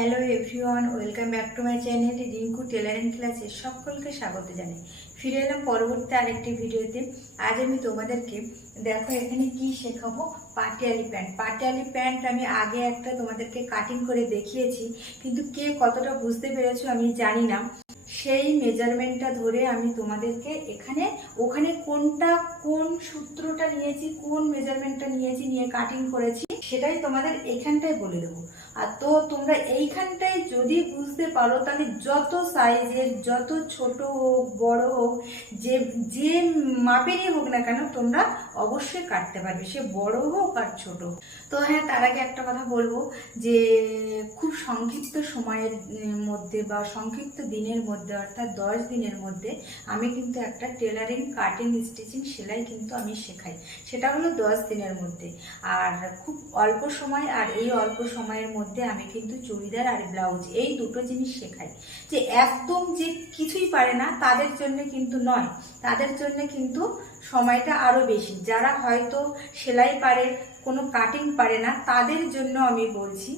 Hello everyone welcome back to my channel Rinku tailoring ক্লাসে সকলকে স্বাগত জানাই। ফিরে এলাম পরবর্তী আরেকটি ভিডিওতে। আজ আমি তোমাদেরকে দেখো এখানে কি শেখাবো? পাটিয়ালি প্যান্ট। পাটিয়ালি প্যান্ট আমি আগে একটা তোমাদেরকে কাটিং করে দেখিয়েছি, কিন্তু কে কতটা বুঝতে পেরেছ আমি জানি না। সেই মেজারমেন্টটা ধরে আমি তোমাদেরকে এখানে, ওখানে কোনটা কোন সূত্রটা নিয়েছি, কোন মেজারমেন্টটা নিয়েছি, নিয়ে কাটিং করেছি। সেটাই তোমাদের এইখানটায় বলে দেবো আর তো তোমরা এইখানটায় যদি বুঝতে পারো, তাহলে যত সাইজের, যত ছোট হোক, বড় হোক, যে যে মাপেরই হোক না কেন, তোমরা অবশ্যই কাটতে পারবে সে বড় হোক আর ছোট। তো হ্যাঁ তার আগে একটা কথা বলব যে খুব সংক্ষিপ্ত সময়ের মধ্যে বা সংক্ষিপ্ত দিনের মধ্যে অর্থাৎ দশ দিনের মধ্যে আমি কিন্তু একটা টেলারিং কাটিং স্টিচিং সেলাই কিন্তু আমি শেখাই। সেটা হলো দশ দিনের মধ্যে। আর খুব অল্প সময়, আর এই অল্প সময়ের মধ্যে আমি কিন্তু চুড়িদার আর ব্লাউজ এই দুটো জিনিস শেখাই। যে একদম যে কিছুই পারে না, তাদের জন্য কিন্তু নয়। তাদের জন্য কিন্তু সময়টা আরও বেশি। যারা হয়তো সেলাই পারে কোনো কাটিং পারে না, তাদের জন্য আমি বলছি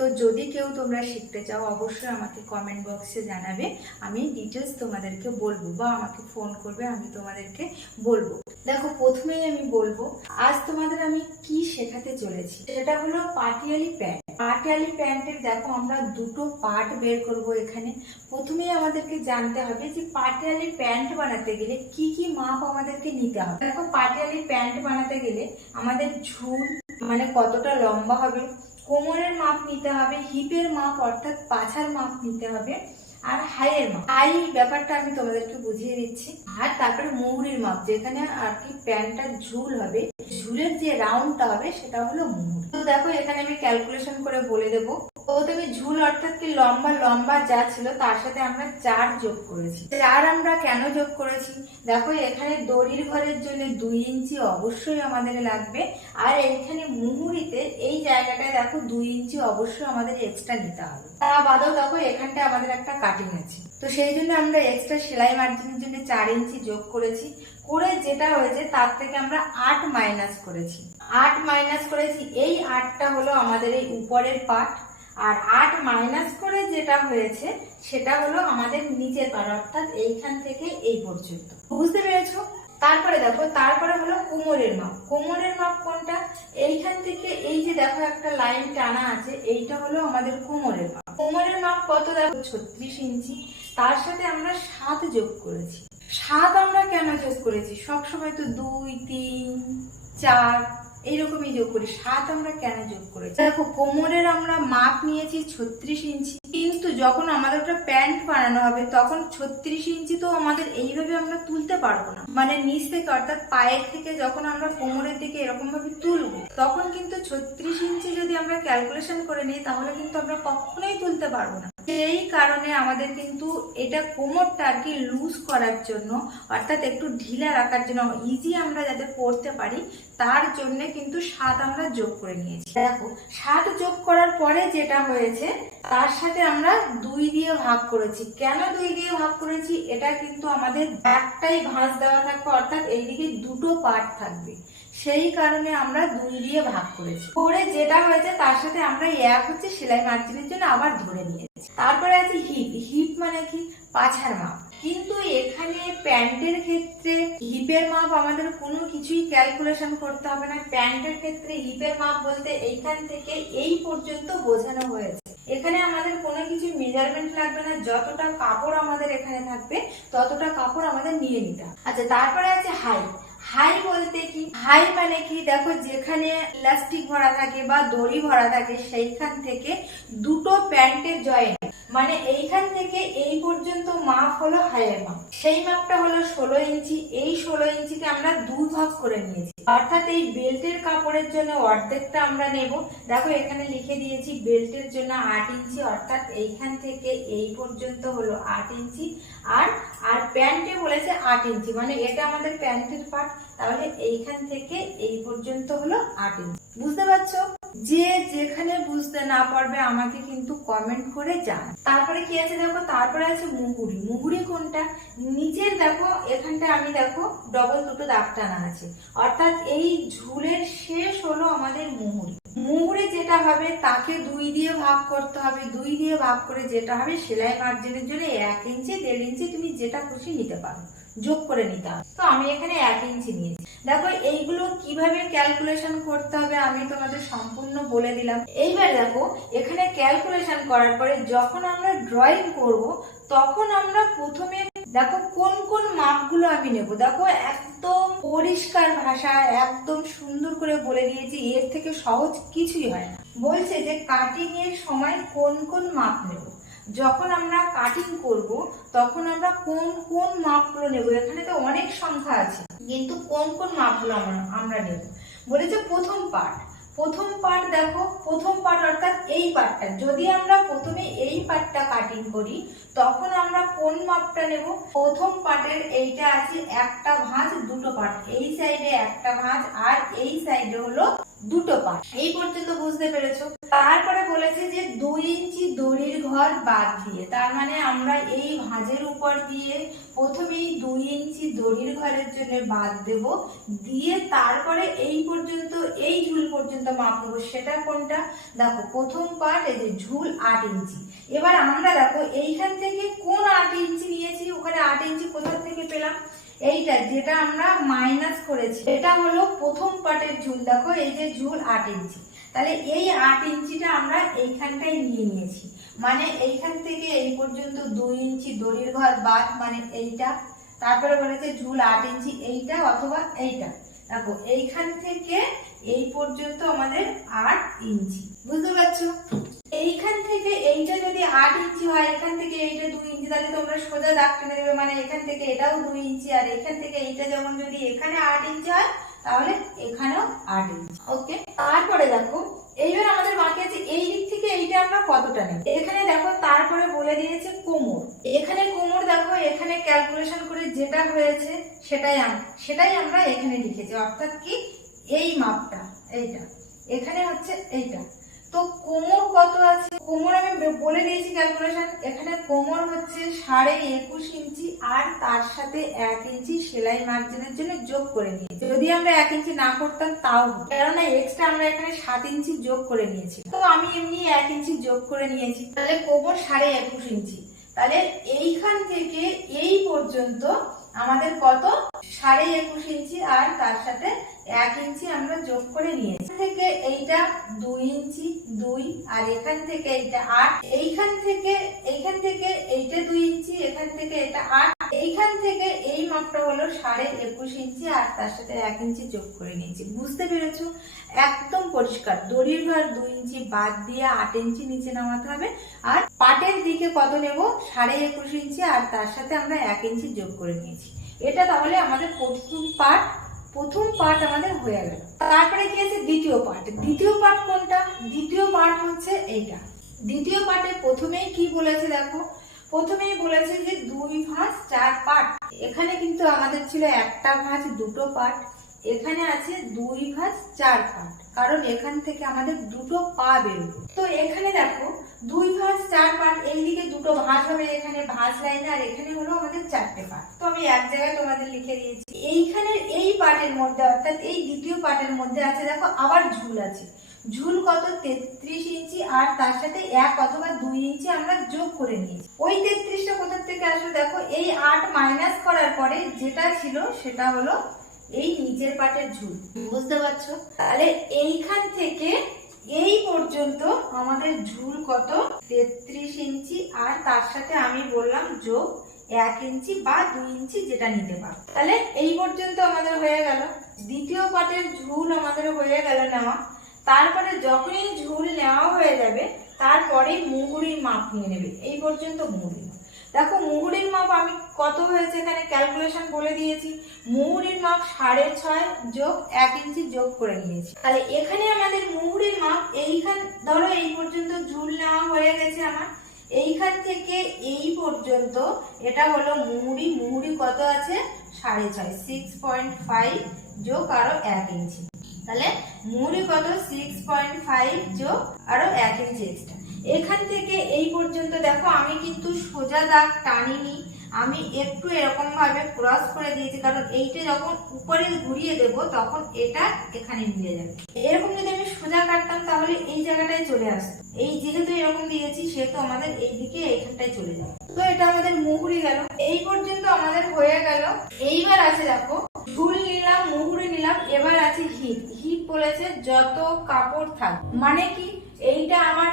তো যদি কেউ তোমরা শিখতে চাও, অবশ্যই আমাকে কমেন্ট বক্সে জানাবে। আমি ডিটেলস তোমাদেরকে বলব বা আমাকে ফোন করবে, আমি তোমাদেরকে বলব। দেখো, প্রথমেই আমি বলব, আজ তোমাদের আমি কি শেখাতে চলেছি? সেটা হলো পাটিয়ালি প্যান্ট। পাটিয়ালি প্যান্টের, দেখো, আমরা দুটো পার্ট বের করব এখানে। প্রথমেই আমাদেরকে জানতে হবে যে পাটিয়ালি প্যান্ট বানাতে গেলে কি কি মাপ আমাদেরকে নিতে হবে। দেখো, পাটিয়ালি প্যান্ট বানাতে গেলে আমাদের ঝুল মানে কতটা লম্বা হবে, কোমরের নিতে হবে, হিপের মাপ অর্থাৎ পাছার মাপ নিতে হবে আর হাইয়ের মাপ। হাই ব্যাপারটা আমি তোমাদেরকে বুঝিয়ে দিচ্ছি। আর তারপরে মৌরির মাপ, যেখানে আর কি প্যান্টটা ঝুল হবে। ঝুলের যে রাউন্ডটা হবে সেটা হলো মৌরি। তো দেখো এখানে আমি ক্যালকুলেশন করে বলে দেবো। প্রথমে ঝুল অর্থাৎ কি লম্বা লম্বা যা ছিল তার সাথে আমরা চার যোগ করেছি। চার আমরা কেন যোগ করেছি? দেখো, এখানে দড়ির ঘরের জন্য দুই ইঞ্চি অবশ্যই আমাদের লাগবে। আর এইখানে মুহুরিতে এই জায়গাটায় দেখো, দুই ইঞ্চি অবশ্যই আমাদের এক্সট্রা নিতে হবে। তা বাদেও দেখো এখানটা আমাদের একটা কাটিং আছে। তো সেই জন্য আমরা এক্সট্রা সেলাই মার্জিনের জন্য চার ইঞ্চি যোগ করেছি। করে যেটা হয়েছে, তার থেকে আমরা আট মাইনাস করেছি। আট মাইনাস করেছি, এই আটটা হলো আমাদের এই উপরের পার্ট আর আট মাইনাস করে যেটা হয়েছে, সেটা হলো আমাদের নিচের পার্ট অর্থাৎ এইখান থেকে এই পর্যন্ত। বুঝতে পেরেছ? তারপরে দেখো, তারপরে হলো কোমরের মাপ। কোমরের মাপ কোনটা? এইখান থেকে এই যে দেখো একটা লাইন টানা আছে, এইটা হলো আমাদের কোমরের মাপ। কোমরের মাপ কত দেখো? ছত্রিশ ইঞ্চি। তার সাথে আমরা সাত যোগ করেছি। সাত আমরা কেন যোগ করেছি? সবসময় তো দুই, তিন, চার এইরকমই যোগ করি। সাত আমরা কেন যোগ করেছি? দেখো, কোমরের আমরা মাপ নিয়েছি ছত্রিশ ইঞ্চি। কিন্তু যখন আমাদের একটা প্যান্ট বানানো হবে, তখন ছত্রিশ ইঞ্চি তো আমাদের এইভাবে আমরা তুলতে পারব না। মানে নিচ থেকে, অর্থাৎ পায়ের থেকে যখন আমরা কোমরের দিকে এরকম ভাবে তুলবো, তখন কিন্তু ছত্রিশ ইঞ্চি যদি আমরা ক্যালকুলেশন করে নিই, তাহলে কিন্তু আমরা কখনোই তুলতে পারব না। এই কারণে আমাদের কিন্তু এটা কোমরটা আর কি লুজ করার জন্য, অর্থাৎ একটু ঢিলা রাখার জন্য ইজি আমরা যাতে পড়তে পারি, তার জন্য কিন্তু সাত আমরা যোগ করে নিয়েছি। দেখো, সাত যোগ করার পরে যেটা হয়েছে, তার সাথে আমরা দুই দিয়ে ভাগ করেছি। কেন দুই দিয়ে ভাগ করেছি? এটা কিন্তু আমাদের একটাই ভাঁজ দেওয়া থাকবে, অর্থাৎ এইদিকে দুটো পার্ট থাকবে। সেই কারণে আমরা দুই দিয়ে ভাগ করেছি। করে যেটা হয়েছে, তার সাথে আমরা এক হচ্ছে সেলাই মার্জিনের জন্য আবার ধরে নিয়েছি। তারপরে আছে হিপ। হিপ মানে কি? পাছার মাপ। কিন্তু এখানে প্যান্টের ক্ষেত্রে হিপের মাপ আমাদের কোনো কিছুই ক্যালকুলেশন করতে হবে না। প্যান্টের ক্ষেত্রে হিপের মাপ বলতে এইখান থেকে এই পর্যন্ত বোঝানো হয়েছে। এখানে আমাদের কোনো কিছু মেজারমেন্ট লাগবে না। যতটা কাপড় আমাদের এখানে থাকবে, ততটা কাপড় আমাদের নিয়ে নিতে আচ্ছা তারপরে আছে হাই হাই বলতে কি? হাই মানে কি? দেখো, যেখানে ইলাস্টিক ভরা থাকে বা দড়ি ভরা থাকে, সেইখান থেকে দুটো প্যান্টের জয়েন্ট। মানে এইখান থেকে এই পর্যন্ত মাপ হলো হাইয়ের মাপ। সেই মাপটা হলো ষোলো ইঞ্চি। এই ষোলো ইঞ্চিকে আমরা দু ভাগ করে নিয়েছি। অর্থাৎ এই বেল্টের কাপড়ের জন্য অর্ধেকটা আমরা নেব। দেখো, এখানে লিখে দিয়েছি বেল্টের জন্য আট ইঞ্চি। অর্থাৎ এইখান থেকে এই পর্যন্ত হলো আট ইঞ্চি। আর আর প্যান্টে বলেছে আট ইঞ্চি। মানে এটা আমাদের প্যান্টের পার্ট। তাহলে এইখান থেকে এই পর্যন্ত হলো আট ইঞ্চি। বুঝতে পারছ? যে যেখানে বুঝতে না পারবে আমাকে কিন্তু কমেন্ট করে জান তারপরে কি আছে দেখো? তারপরে আছে মুহুরি। মুহুরি কোনটা? নিচের দেখো এখানটা আমি দেখো ডবল দুটো দাগ টানা আছে। অর্থাৎ এই ঝুলের শেষ হলো আমাদের মুহুরি। মুহুরে যেটা হবে, তাকে দুই দিয়ে ভাগ করতে হবে। দুই দিয়ে ভাগ করে যেটা হবে, সেলাই মার্জিনের জন্য এক ইঞ্চি, দেড় ইঞ্চি, তুমি যেটা খুশি নিতে পারো। যোগ করে নিতে তো আমি এখানে এক ইঞ্চি নিয়েছি। দেখো, এইগুলো কীভাবে ক্যালকুলেশন করতে হবে আমি তোমাদের সম্পূর্ণ বলে দিলাম। এইবার দেখো, এখানে ক্যালকুলেশন করার পরে যখন আমরা ড্রয়িং করব, তখন আমরা প্রথমে দেখো, কোন কোন মাপগুলো আমি নেব। দেখো, একদম পরিষ্কার ভাষা একদম সুন্দর করে বলে দিয়েছি, এর থেকে সহজ কিছুই হয় না। বলছে যে কাটিং এর সময় কোন কোন মাপ নেব। যখন আমরা কাটিং করব, তখন আমরা কোন কোন মাপগুলো নেব? এখানে তো অনেক সংখ্যা আছে, কিন্তু কোন কোন মাপগুলো আমরা আমরা নেব? বলেছে প্রথম পার্ট প্রথম পার্ট দেখো, প্রথম পার্ট অর্থাৎ এই পার্টটা যদি আমরা প্রথমে এই পার্টটা কাটিং করি, তখন আমরা কোন মাপটা নেব? প্রথম পার্টের এইটা আছে একটা ভাঁজ, দুটো পার্ট এই সাইডে একটা ভাঁজ, আর এই সাইডে হলো দুটো পার্ট এই পর্যন্ত বুঝতে পেরেছ। তারপরে বলেছে যে দুই ইঞ্চি দড়ির ঘর বাদ দিয়ে, তার মানে আমরা এই ভাঁজের উপর দিয়ে প্রথমেই দুই ইঞ্চি দড়ির ঘরের জন্য বাদ দেব, দিয়ে তারপরে এই পর্যন্ত, এই ঝুল পর্যন্ত মাপ নেব সেটা কোনটা? দেখো, প্রথম পার্ট এই যে ঝুল আট ইঞ্চি। এবার আমরা দেখো, এইখান থেকে কোন আট ইঞ্চি নিয়েছি? ওখানে আট ইঞ্চি কোথা থেকে পেলাম? এইটা যেটা আমরা মাইনাস করেছি, এটা হলো প্রথম পার্টের ঝুল। দেখো, এই যে ঝুল আট ইঞ্চি। তাহলে এই আট ইঞ্চিটা আমরা এইখানটাই নিয়ে নিয়েছি। মানে এইখান থেকে এই পর্যন্ত দুই ইঞ্চি দড়ির ঘর বাদ মানে এইটা। তারপরে বলেছে ঝুল আট ইঞ্চি, এইটা অথবা এইটা। দেখো, এইখান থেকে এই পর্যন্ত আমাদের আট ইঞ্চি। বুঝতে পারছ? এইখান থেকে এইটা যদি আট ইঞ্চি হয়, এখান থেকে এইটা দুই ইঞ্চি, তাহলে তোমরা সোজা দাগ টেনে দেবে মানে এখান থেকে এটাও দুই ইঞ্চি, আর এখান থেকে এইটা যেমন যদি এখানে আট ইঞ্চি হয়, তাহলে এখানেও আট ইঞ্চি। ওকে? তারপরে দেখো, এইবার আমাদের বাকি আছে, এই দিক থেকে এইটা আমরা কতটা নেব? এখানে দেখো, তারপরে বলে দিয়েছে কোমর। এখানে কোমর দেখো, এখানে ক্যালকুলেশন করে যেটা হয়েছে, সেটাই সেটাই আমরা এখানে লিখেছি। অর্থাৎ কি? এই মাপটা, এইটা। এখানে হচ্ছে এইটা। তো কোমর কত আছে? কোমর আমি বলে দিয়েছি ক্যালকুলেশন এখানে কোমর হচ্ছে সাড়ে একুশ ইঞ্চি আর তার সাথে এক ইঞ্চি সেলাই মার্জিনের জন্য যোগ করে নিয়েছি। যদি আমরা এক ইঞ্চি না করতাম, তাও কেননা এক্সট্রা আমরা এখানে সাত ইঞ্চি যোগ করে নিয়েছি। তো আমি এমনি এক ইঞ্চি যোগ করে নিয়েছি। তাহলে কোমর সাড়ে একুশ ইঞ্চি। তাহলে এইখান থেকে এই পর্যন্ত আমাদের কত? সাড়ে একুশ ইঞ্চি আর তার সাথে এক ইঞ্চি আমরা যোগ করে নিয়েছি। থেকে এইটা দুই ইঞ্চি, দুই, আর এখান থেকে এইটা আট। এইখান থেকে এইখান থেকে এইটা দুই ইঞ্চি, এখান থেকে এটা আট। এইখান থেকে এই মাপটা হলো সাড়ে একুশ ইঞ্চি, আর তার সাথে এক ইঞ্চি যোগ করে নিয়েছি। বুঝতে পেরেছ? একদম পরিষ্কার। দড়ির ভার দুই ইঞ্চি বাদ দিয়ে আট ইঞ্চি নিচে নামাতে হবে। আর পাটের দিকে কত নেব? সাড়ে একুশ ইঞ্চি, আর তার সাথে আমরা এক ইঞ্চি যোগ করে নিয়েছি। এটা তাহলে আমাদের প্রথম পার্ট প্রথম পার্ট আমাদের হয়ে গেল। তারপরে কি আছে? দ্বিতীয় পার্ট দ্বিতীয় পার্ট কোনটা? দ্বিতীয় পার্ট হচ্ছে এইটা। দ্বিতীয় পার্টে প্রথমেই কি বলেছে দেখো? প্রথমেই বলেছে যে দুই ভাঁজ, চার পার্ট এখানে কিন্তু আমাদের ছিল একটা ভাঁজ, দুটো পার্ট এখানে আছে দুই ভাঁজ, চার পার্ট কারণ এখান থেকে আমাদের দুটো পা বেরোবে। তো এখানে দেখো, দুই ভাঁজ, চার পার্ট এইদিকে দুটো ভাঁজ হবে, এখানে ভাঁজ লাইন, আর এখানে হলো আমাদের চারটে পার্ট তো আমি এক জায়গায় তোমাদের লিখে দিয়েছি। এইখানের এই পার্টের মধ্যে, অর্থাৎ এই দ্বিতীয় পার্টের মধ্যে আছে, দেখো, আবার ঝুল আছে। ঝুল কত? তেত্রিশ ইঞ্চি। আর তার সাথে এক অথবা দুই ইঞ্চি আমরা যোগ করে নিয়েছি। ওই তেত্রিশটা কোথা থেকে আসবে দেখো? এই আট মাইনাস করার পরে যেটা ছিল সেটা হলো এই নিচের পাটের ঝুল। বুঝতে পারছ? তাহলে এইখান থেকে এই পর্যন্ত আমাদের ঝুল কত? তেত্রিশ ইঞ্চি। আর তার সাথে আমি বললাম যোগ এক ইঞ্চি বা দুই ইঞ্চি যেটা নিতে পারো। তাহলে এই পর্যন্ত আমাদের হয়ে গেল। দ্বিতীয় পাটের ঝুল আমাদের হয়ে গেল নেওয়া। তারপরে যখনই ঝুল নেওয়া হয়ে যাবে তারপরে মুহুরির মাপ নিয়ে নেবে। এই পর্যন্ত মুহুরির মাপ। দেখো, মুহুরির মাপ আমি কত হয়েছে এখানে ক্যালকুলেশন বলে দিয়েছি। মুহুরির মাপ সাড়ে ছয় যোগ এক ইঞ্চি যোগ করে নিয়েছি। তাহলে এখানে আমাদের মুহুরির মাপ, এইখান, ধরো এই পর্যন্ত ঝুল নেওয়া হয়ে গেছে আমার। এইখান থেকে এই পর্যন্ত এটা হলো মুহুরি মুহুরি কত আছে? সাড়ে ছয় সিক্স পয়েন্ট ফাইভ যোগ আরও এক ইঞ্চি। তাহলে মুহুরি কত? সিক্স পয়েন্ট ফাইভ যোগ আরও এক ইঞ্চি এক্সট্রা এখান থেকে এই পর্যন্ত দেখো, আমি কিন্তু সোজা দাগ টানিনি। আমি একটু এরকম ভাবে ক্রস করে দিয়েছি, কারণ এইটা যখন উপরে ঘুরিয়ে দেব, তখন এটা এখানে মিলে যাবে। এরকম যদি আমি সোজা কাটতাম, তাহলে এই জায়গাটায় চলে আসতো। এই যেহেতু এরকম দিয়েছি, সেহেতু আমাদের এইদিকে এইখানটায় চলে যাবে। তো এটা আমাদের মুহুরি গেল। এই পর্যন্ত আমাদের হয়ে গেল। এইবার আছে, দেখো নিলাম এবার আছে হিপ হিপ বলেছে যত কাপড় থাক। মানে কি, এইটা আমার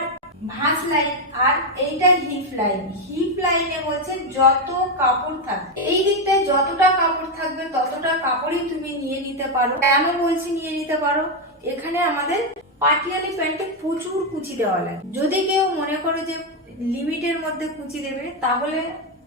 ভাঁজ লাইন আর এইটা হিপ লাইন হিপ লাইনে বলছে যত কাপড় থাকবে এই দিকটায় যতটা কাপড় থাকবে, ততটা কাপড়ই তুমি নিয়ে নিতে পারো। কেন বলছি নিয়ে নিতে পারো? এখানে আমাদের পাটিয়ালি প্যান্টে প্রচুর কুচি দেওয়া লাগে। যদি কেউ মনে করো যে লিমিটের মধ্যে কুচি দেবে, তাহলে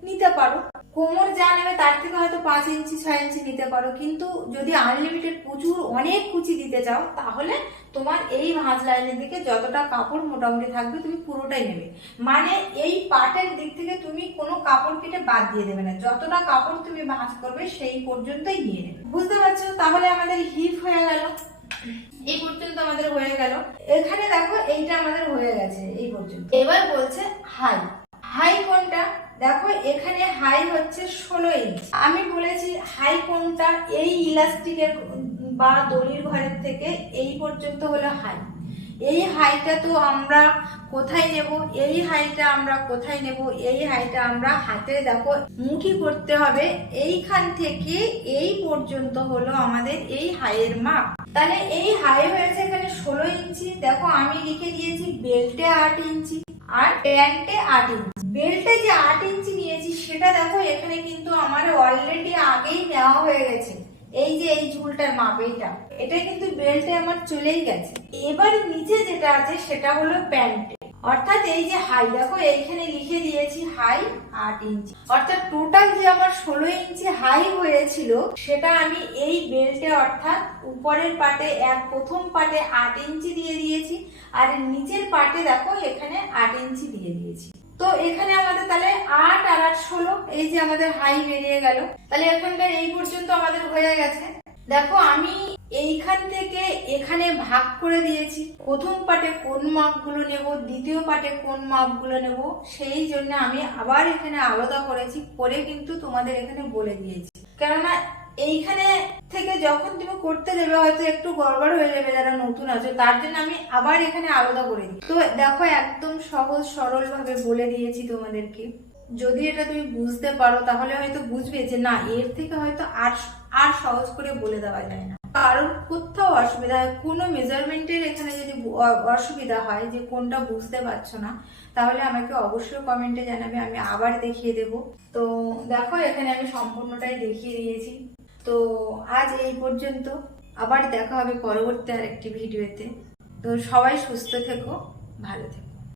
নিতে পারো। কোমর যা নেবে তার থেকে হয়তো পাঁচ ইঞ্চি, ছয় ইঞ্চি নিতে পারো। কিন্তু যদি আনলিমিটেড প্রচুর অনেক কুচি দিতে চাও, তাহলে তোমার এই ভাঁজ লাইনের দিকে যতটা কাপড় মোটামুটি থাকবে তুমি পুরোটাই নেবে। মানে এই পাটের দিক থেকে তুমি কোনো কাপড় কেটে বাদ দিয়ে দেবে না। যতটা কাপড় তুমি ভাঁজ করবে সেই পর্যন্তই নিয়ে নেবে। বুঝতে পারছ? তাহলে আমাদের হিপ হয়ে গেল। এই পর্যন্ত আমাদের হয়ে গেল। এখানে দেখো এইটা আমাদের হয়ে গেছে, এই পর্যন্ত। এবার বলছে হাই হাই কোনটা? দেখো, এখানে হাই হচ্ছে ষোলো ইঞ্চ আমি বলেছি হাই কোনটা? এই ইলাস্টিকের বা দড়ির ঘরের থেকে এই পর্যন্ত হলো হাই এই হাইটা তো আমরা কোথায় নেব? এই হাইটা আমরা কোথায় নেব? এই হাইটা আমরা হাতে দেখো মুঠি করতে হবে। এইখান থেকে এই পর্যন্ত হলো আমাদের এই হাইয়ের মাপ তাহলে এই হাই হয়েছে এখানে ষোলো ইঞ্চি দেখো, আমি লিখে দিয়েছি বেল্টে আট ইঞ্চি আর প্যান্টে আট ইঞ্চি বেল্টে যে আট ইঞ্চি নিয়েছি, সেটা দেখো, এখানে কিন্তু আমার অলরেডি আগেই নেওয়া হয়ে গেছে। এই যে এই ঝুলটার মাপ, এইটা। এটা কিন্তু বেল্টে আমার চলেই গেছে। এবার নিচে যেটা আছে, সেটা হলো প্যান্টে। অর্থাৎ এই যে হাই, দেখো, এইখানে লিখে হাই আট ইঞ্চি। অর্থাৎ টোটাল যে আমার ষোলো ইঞ্চি হাই হয়েছিল, সেটা আমি এই বেল্টে অর্থাৎ উপরের পাটে এক, প্রথম পাটে আট ইঞ্চি দিয়ে দিয়েছি, আর নিচের পাটে দেখো এখানে আট ইঞ্চি দিয়ে দিয়েছি। তো এখানে আমাদের তাহলে আট আর আট ষোলো, এই যে আমাদের হাই বেরিয়ে গেল। তাহলে এখানকার এই পর্যন্ত আমাদের হয়ে গেছে। দেখো আমি এইখান থেকে এখানে ভাগ করে দিয়েছি। প্রথম পাটে কোন মাপগুলো নেব, দ্বিতীয় পাটে কোন মাপগুলো নেব, সেই জন্য আমি আবার এখানে আলাদা করেছি, করে কিন্তু তোমাদের এখানে বলে দিয়েছি। কেননা এইখানে থেকে যখন তুমি করতে যাবে, হয়তো একটু গড়বড় হয়ে যাবে যারা নতুন আছো, তার জন্য আমি আবার এখানে আলাদা করে দিই। তো দেখো, একদম সহজ সরল ভাবে বলে দিয়েছি তোমাদেরকে। যদি এটা তুমি বুঝতে পারো, তাহলে হয়তো বুঝবে যে না, এর থেকে হয়তো আর আর সহজ করে বলে দেওয়া যায় না। কারণ কোথাও অসুবিধা হয়। কোনো মেজারমেন্টের এখানে যদি অসুবিধা হয় যে কোনটা বুঝতে পারছ না, তাহলে আমাকে অবশ্যই কমেন্টে জানাবে, আমি আবার দেখিয়ে দেব। তো দেখো, এখানে আমি সম্পূর্ণটাই দেখিয়ে দিয়েছি। তো আজ এই পর্যন্ত। আবার দেখা হবে পরবর্তী আরেকটি ভিডিওতে। তো সবাই সুস্থ থেকো, ভালো থেকো।